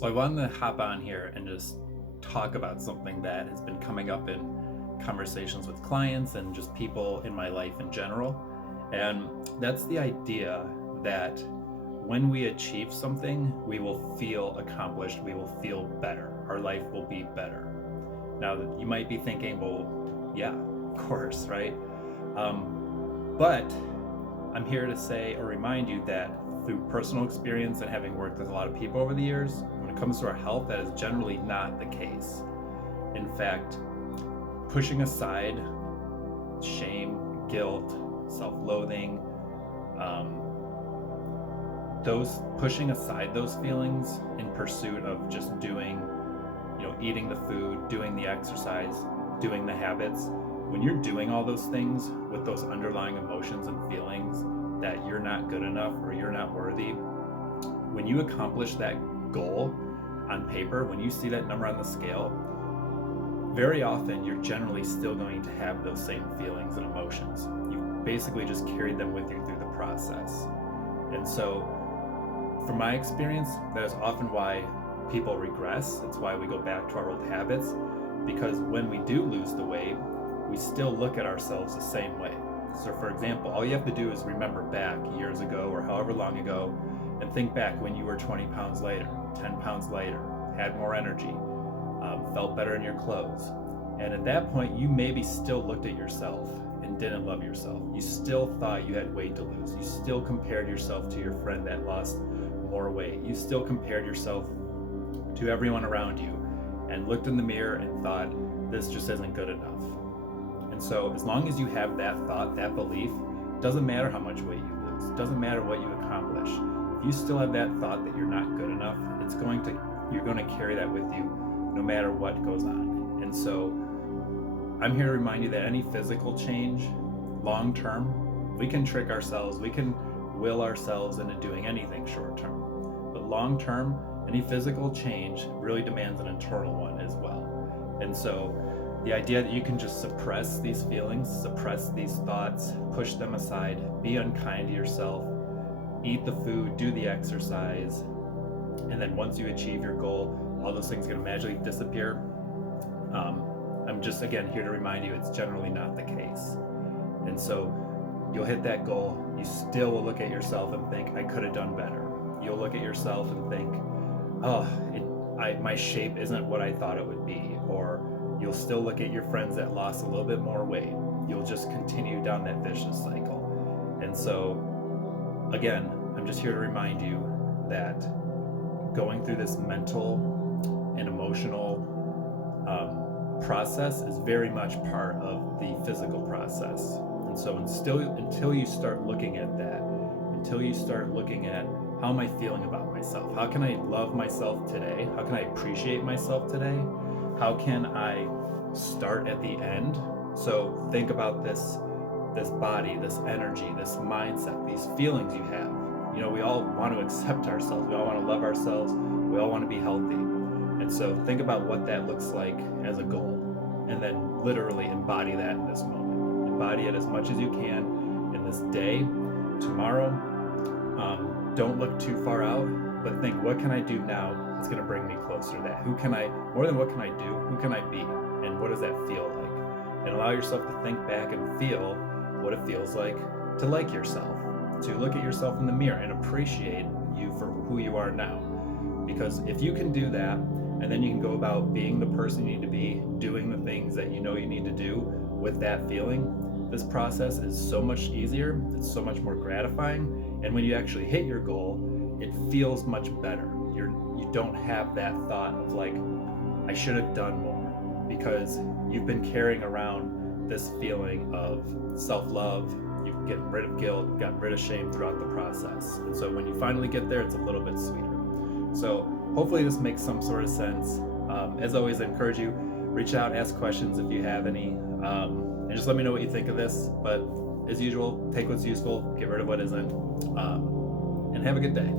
So I wanted to hop on here and just talk about something that has been coming up in conversations with clients and just people in my life in general. And that's the idea that when we achieve something, we will feel accomplished, we will feel better, our life will be better. Now, you might be thinking, well, yeah, of course, right? But I'm here to say or remind you that through personal experience and having worked with a lot of people over the years, when it comes to our health, that is generally not the case. In fact, pushing aside shame, guilt, self-loathing, pushing aside those feelings in pursuit of just doing, eating the food, doing the exercise, doing the habits. When you're doing all those things with those underlying emotions and feelings that you're not good enough or you're not worthy, when you accomplish that goal on paper, when you see that number on the scale, very often you're generally still going to have those same feelings and emotions. You basically just carried them with you through the process. And so, from my experience, that is often why people regress. It's why we go back to our old habits, because when we do lose the weight, we still look at ourselves the same way. So for example, all you have to do is remember back years ago or however long ago and think back when you were 20 pounds lighter, 10 pounds lighter, had more energy, felt better in your clothes. And at that point, you maybe still looked at yourself and didn't love yourself. You still thought you had weight to lose. You still compared yourself to your friend that lost more weight. You still compared yourself to everyone around you and looked in the mirror and thought, this just isn't good enough. And so as long as you have that thought, that belief, doesn't matter how much weight you lose, doesn't matter what you accomplish. If you still have that thought that you're not good enough, you're going to carry that with you no matter what goes on. And so I'm here to remind you that any physical change, long term, we can trick ourselves, we can will ourselves into doing anything short term. But long term, any physical change really demands an internal one as well. And so the idea that you can just suppress these feelings, suppress these thoughts, push them aside, be unkind to yourself, eat the food, do the exercise, and then once you achieve your goal, all those things are going to magically disappear. I'm just, again, here to remind you it's generally not the case. And so you'll hit that goal, you still will look at yourself and think, I could have done better. You'll look at yourself and think, my shape isn't what I thought it would be. Or you'll still look at your friends that lost a little bit more weight. You'll just continue down that vicious cycle. And so, again, I'm just here to remind you that going through this mental and emotional process is very much part of the physical process. And so until you start looking at that, until you start looking at, how am I feeling about myself? How can I love myself today? How can I appreciate myself today? How can I start at the end? So think about this body, this energy, this mindset, these feelings you have. We all want to accept ourselves. We all want to love ourselves. We all want to be healthy. And so think about what that looks like as a goal, and then literally embody that in this moment. Embody it as much as you can in this day, tomorrow. Don't look too far out, but think, what can I do now that's going to bring me closer to that? More than what can I do, who can I be? And what does that feel like? And allow yourself to think back and feel what it feels like to like yourself, to look at yourself in the mirror and appreciate you for who you are now. Because if you can do that, and then you can go about being the person you need to be, doing the things that you know you need to do with that feeling, this process is so much easier, it's so much more gratifying, and when you actually hit your goal, it feels much better. You don't have that thought of like, I should have done more, because you've been carrying around this feeling of self-love, you've gotten rid of guilt, you've gotten rid of shame throughout the process. And so when you finally get there, it's a little bit sweeter. So hopefully this makes some sort of sense. As always, I encourage you, reach out, ask questions if you have any, and just let me know what you think of this. But as usual, take what's useful, get rid of what isn't, and have a good day.